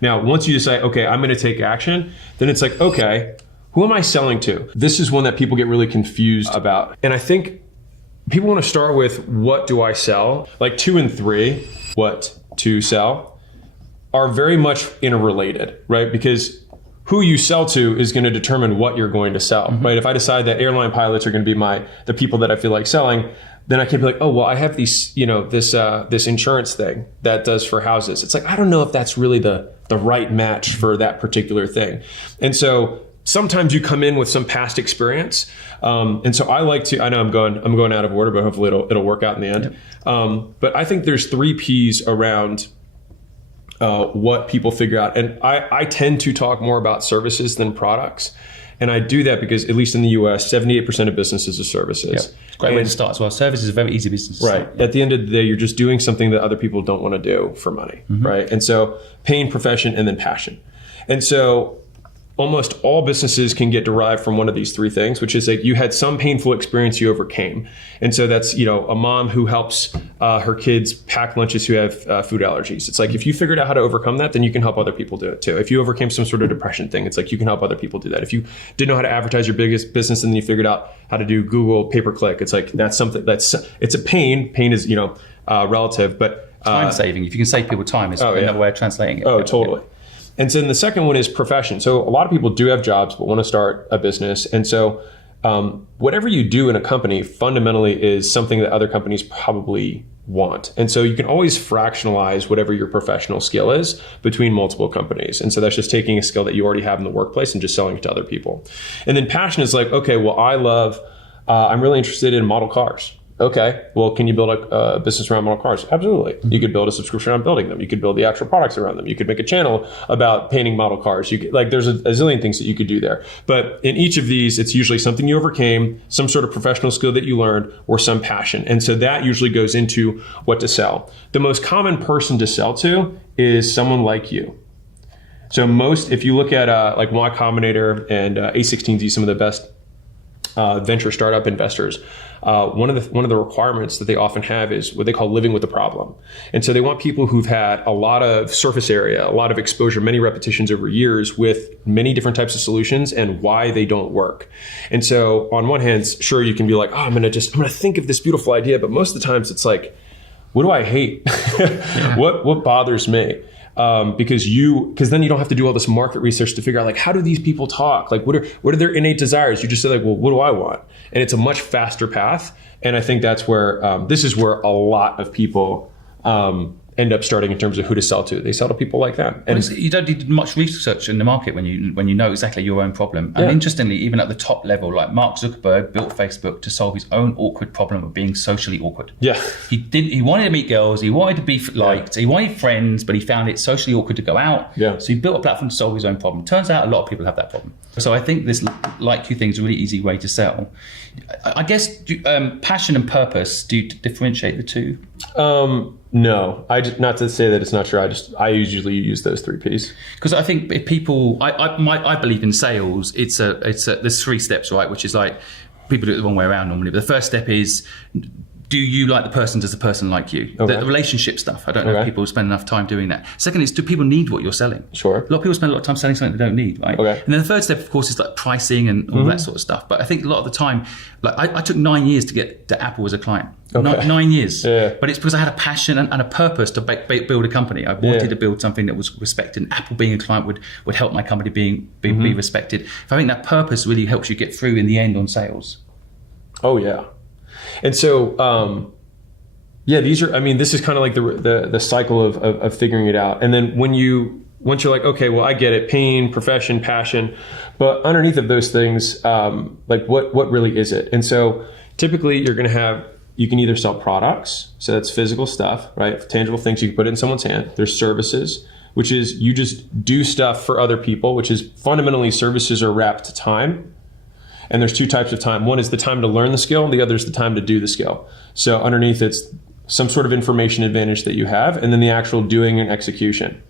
Now, once you decide, okay, I'm going to take action, then it's like, okay, who am I selling to? This is one that people get really confused about. And I think people want to start with, what do I sell? Like 2 and 3, what to sell, are very much interrelated, right? Because who you sell to is going to determine what you're going to sell, right? If I decide that airline pilots are going to be the people that I feel like selling, then I can be like, oh, well, I have these, this insurance thing that does for houses. It's like, I don't know if that's really the right match for that particular thing. And so sometimes you come in with some past experience. And so I like to, I know I'm going out of order, but hopefully it'll work out in the end. Yep. But I think there's 3 P's around what people figure out. And I tend to talk more about services than products. And I do that because, at least in the US, 78% of businesses are services. Yep. Great way to start as well. Services is a very easy business to start. Right. At the end of the day, you're just doing something that other people don't want to do for money, right? And so pain, profession, and then passion. And so almost all businesses can get derived from one of these 3 things, which is like, you had some painful experience you overcame. And so that's, a mom who helps her kids pack lunches who have food allergies. It's like, if you figured out how to overcome that, then you can help other people do it too. If you overcame some sort of depression thing, it's like, you can help other people do that. If you didn't know how to advertise your biggest business and then you figured out how to do Google pay-per-click, it's like, that's something it's a pain. Pain is, relative, but time saving. If you can save people time, is another way of translating it. Oh, totally. And so then the second one is profession. So a lot of people do have jobs but want to start a business. And so whatever you do in a company fundamentally is something that other companies probably want. And so you can always fractionalize whatever your professional skill is between multiple companies. And so that's just taking a skill that you already have in the workplace and just selling it to other people. And then passion is like, okay, well, I'm really interested in model cars. Okay, well, can you build a business around model cars? Absolutely. You could build a subscription around building them. You could build the actual products around them. You could make a channel about painting model cars. There's a zillion things that you could do there. But in each of these, it's usually something you overcame, some sort of professional skill that you learned, or some passion. And so that usually goes into what to sell. The most common person to sell to is someone like you. So if you look at like Y Combinator and A16Z, some of the best venture startup investors, one of the requirements that they often have is what they call living with the problem. And so they want people who've had a lot of surface area, a lot of exposure, many repetitions over years with many different types of solutions and why they don't work. And so on one hand, sure, you can be like, oh, I'm going to think of this beautiful idea. But most of the times it's like, what do I hate? What bothers me? Because then you don't have to do all this market research to figure out, like, how do these people talk? Like, what are their innate desires? You just say, like, well, what do I want? And it's a much faster path. And I think that's where, this is where a lot of people end up starting in terms of who to sell to. They sell to people like that. And you don't need much research in the market when you know exactly your own problem. And interestingly, even at the top level, like Mark Zuckerberg built Facebook to solve his own awkward problem of being socially awkward. Yeah. He wanted to meet girls, he wanted to be liked, he wanted friends, but he found it socially awkward to go out. Yeah. So he built a platform to solve his own problem. Turns out a lot of people have that problem. So I think this like you thing is a really easy way to sell. I guess passion and purpose, do you differentiate the two? No, not to say that it's not true. I usually use those 3 P's. Because I think if people, I believe in sales. There's 3 steps, right? Which is like, people do it the wrong way around normally. But the first step is, do you like the person? Does the person like you? Okay. The relationship stuff. I don't know if people spend enough time doing that. Second is, do people need what you're selling? Sure. A lot of people spend a lot of time selling something they don't need, right? Okay. And then the third step, of course, is like pricing and all that sort of stuff. But I think a lot of the time, like I took 9 years to get to Apple as a client. Okay. 9 years. Yeah. But it's because I had a passion and a purpose to build a company. I wanted to build something that was respected. And Apple being a client would help my company be respected. If I think that purpose really helps you get through in the end on sales. Oh, yeah. And so, this is kind of like the cycle of figuring it out. And then once you're like, okay, well, I get it, pain, profession, passion, but underneath of those things, like what really is it? And so typically you can either sell products, so that's physical stuff, right? Tangible things you can put it in someone's hand. There's services, which is you just do stuff for other people, which is fundamentally services are wrapped to time. And there's 2 types of time. One is the time to learn the skill, and the other is the time to do the skill. So underneath, it's some sort of information advantage that you have, and then the actual doing and execution.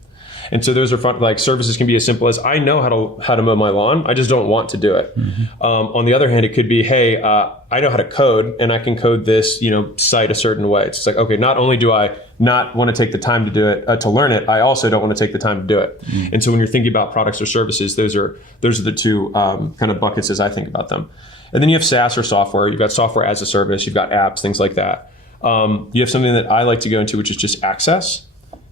And so those are fun. Like services can be as simple as I know how to mow my lawn. I just don't want to do it. On the other hand, it could be, hey, I know how to code and I can code this, site a certain way. It's like, okay, not only do I not want to take the time to do it, to learn it, I also don't want to take the time to do it. And so when you're thinking about products or services, those are the two kind of buckets as I think about them. And then you have SaaS or software. You've got software as a service. You've got apps, things like that. You have something that I like to go into, which is just access.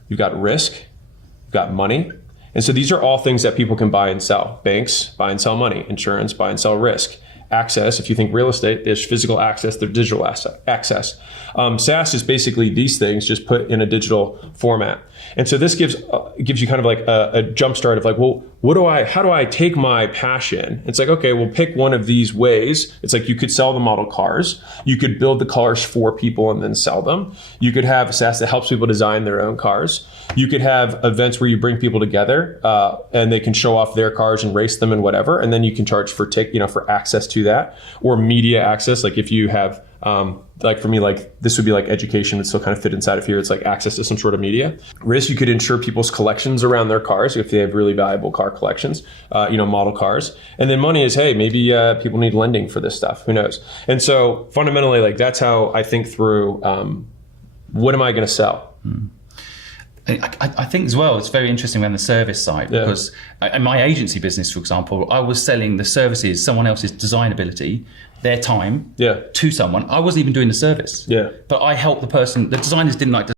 You've got risk. You've got money. And so these are all things that people can buy and sell. Banks buy and sell money. Insurance, buy and sell risk. Access, if you think real estate, there's physical access, there's digital access. SaaS is basically these things just put in a digital format. And so this gives you kind of like a jump start of like, well, how do I take my passion? It's like, okay, we'll pick one of these ways. It's like you could sell the model cars. You could build the cars for people and then sell them. You could have a SaaS that helps people design their own cars. You could have events where you bring people together and they can show off their cars and race them and whatever. And then you can charge for access to that, or media access. Like if you have, like for me, like this would be like education that still kind of fit inside of here. It's like access to some sort of media. Risk, you could insure people's collections around their cars if they have really valuable car collections, model cars. And then money is, hey, maybe people need lending for this stuff. Who knows? And so fundamentally, like that's how I think through what am I going to sell? I think as well, it's very interesting around the service side because in my agency business, for example, I was selling the services, someone else's design ability, their time to someone. I wasn't even doing the service. But I helped the person. The designers didn't like